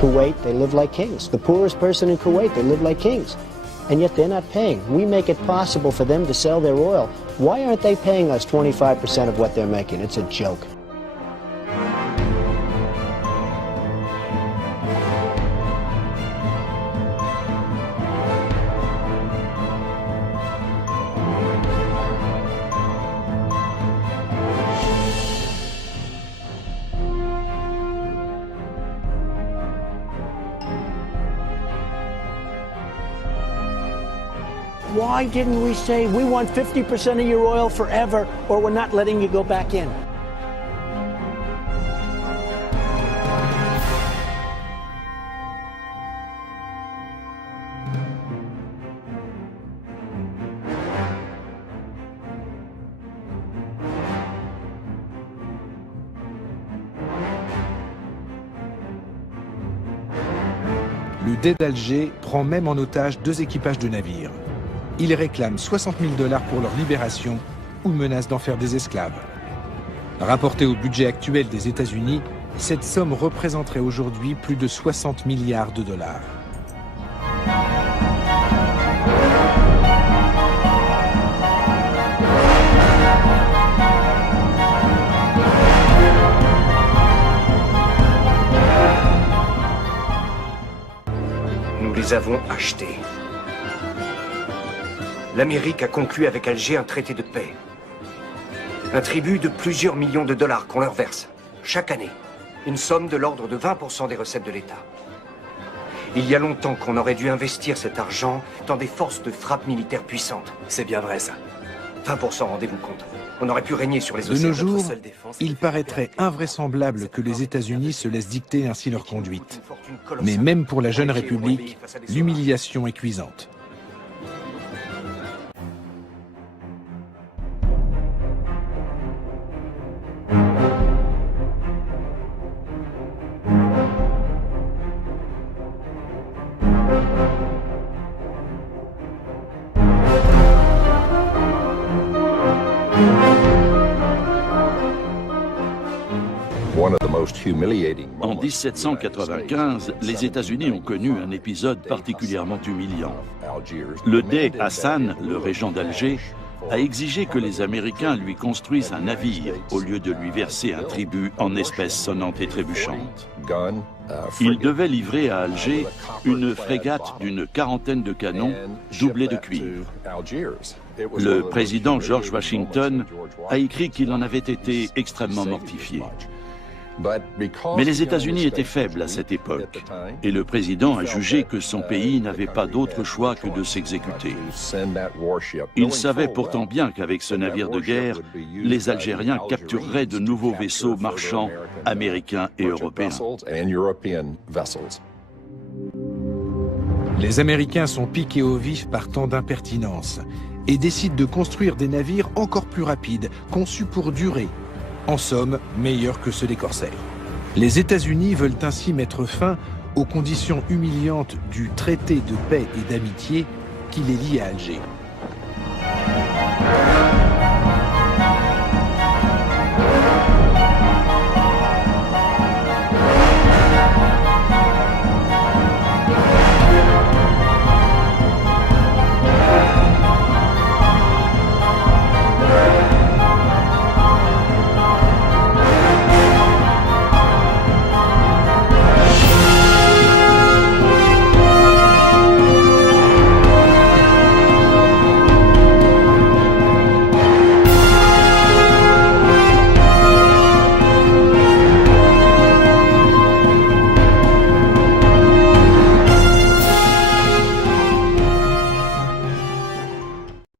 Kuwait, they live like kings. The poorest person in Kuwait, they live like kings. And yet they're not paying. We make it possible for them to sell their oil. Why aren't they paying us 25% of what they're making? It's a joke. Why didn't we say, we want 50% of your oil forever, or we're not letting you go back in? Le Dey d'Alger prend même en otage 2 équipages de navires. Ils réclament 60 000 $ pour leur libération ou menacent d'en faire des esclaves. Rapporté au budget actuel des États-Unis, cette somme représenterait aujourd'hui plus de 60 milliards de dollars. Nous les avons achetés. L'Amérique a conclu avec Alger un traité de paix. Un tribut de plusieurs millions de dollars qu'on leur verse, chaque année. Une somme de l'ordre de 20% des recettes de l'État. Il y a longtemps qu'on aurait dû investir cet argent dans des forces de frappe militaires puissantes. C'est bien vrai, ça. 20%, rendez-vous compte. On aurait pu régner sur les océans. De nos jours, il paraîtrait invraisemblable que les États-Unis se laissent dicter ainsi leur conduite. Mais même pour la jeune République, l'humiliation est cuisante. En 1795, les États-Unis ont connu un épisode particulièrement humiliant. Le Dey Hassan, le régent d'Alger, a exigé que les Américains lui construisent un navire au lieu de lui verser un tribut en espèces sonnantes et trébuchantes. Il devait livrer à Alger une frégate d'une quarantaine de canons doublés de cuivre. Le président George Washington a écrit qu'il en avait été extrêmement mortifié. Mais les États-Unis étaient faibles à cette époque, et le président a jugé que son pays n'avait pas d'autre choix que de s'exécuter. Il savait pourtant bien qu'avec ce navire de guerre, les Algériens captureraient de nouveaux vaisseaux marchands américains et européens. Les Américains sont piqués au vif par tant d'impertinence et décident de construire des navires encore plus rapides, conçus pour durer. En somme, meilleurs que ceux des corsaires. Les États-Unis veulent ainsi mettre fin aux conditions humiliantes du traité de paix et d'amitié qui les lie à Alger.